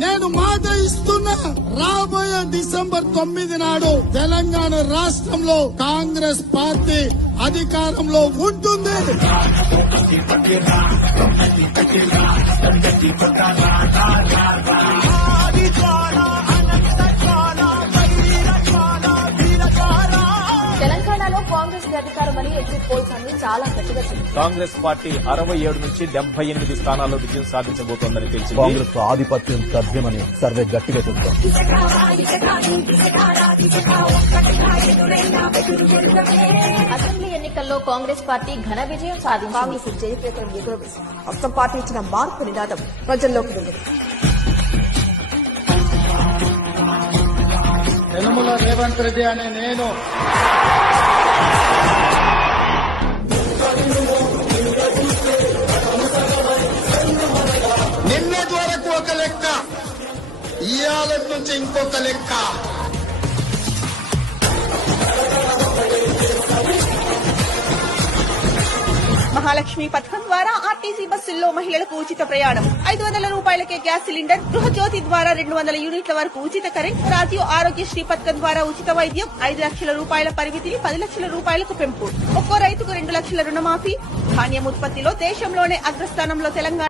నేను మాట ఇస్తున్నా, రాబోయే డిసెంబర్ 9 నాడు తెలంగాణ రాష్ట్రంలో కాంగ్రెస్ పార్టీ అధికారంలో ఉంటుంది. తెలంగాణలో కాంగ్రెస్ అధికారమని ఎగ్జిట్ పోల్స్ అన్ని చాలా గట్టిగా చెప్తాయి. కాంగ్రెస్ పార్టీ 67 నుంచి 78 స్థానాల్లో విజయం సాధించబోతోందని తెలిసింది. కాంగ్రెస్ ఆధిపత్యం సాధ్యమని సర్వే గట్టిగా చెబుతోంది. అసెంబ్లీ ఎన్నికల్లో కాంగ్రెస్ పార్టీ ఘన విజయం సాధించింది. కాంగ్రెస్ జయపేటను ఎగురవేసి రాష్ట్రం పార్టీ ఇచ్చిన మార్పు నినాదం ప్రజల్లోకి వెళ్ళింది. యనమల రేవంత్ రెడ్డి అనే నేను నిన్నటి వరకు ఒక లెక్క, ఇవాళ నుంచి ఇంకొక లెక్క. మహాలక్ష్మి పథకం ద్వారా ఆర్టీసీ బస్సుల్లో మహిళలకు ఉచిత ప్రయాణం, 500 రూపాయలకే గ్యాస్ సిలిండర్, గృహజ్యోతి ద్వారా 200 యూనిట్ల వరకు ఉచిత కరెంట్, రాజీవ్ ఆరోగ్యశ్రీ పథకం ద్వారా ఉచిత వైద్యం, 5 లక్షల రూపాయల పరిమితిని 10 లక్షల రూపాయలకు పెంపు, ఒక్కో రైతుకు 2 లక్షల రుణమాఫీ. ధాన్యం ఉత్పత్తిలో దేశంలోనే అగ్రస్థానంలో తెలంగాణ.